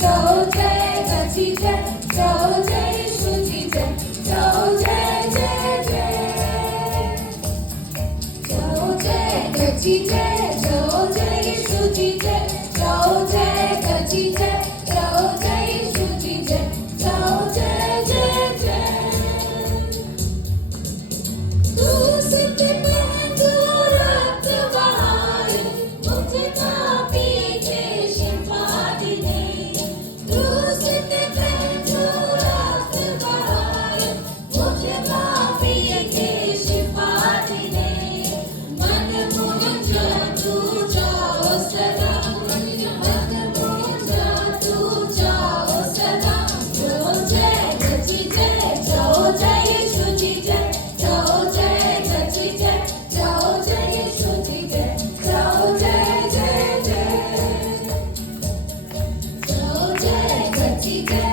जय जय गची जय जय जय शुचि जय जय जय जय जय गची जय जय जय शुचि जय जय गची जय जय शुचि जय जय जय जय तू सिद्ध तू रक्त बहार मुझका पीछे शिफा दे तू सिद्ध तू रक्त बहार मुझका पीछे शिफा दे मन मुझ तू जाओ सदा मन मुझ तू जाओ सदा जय गची जय जय शुचि जय जय गची जय जय शुचि जय जय जय जय जय गची जय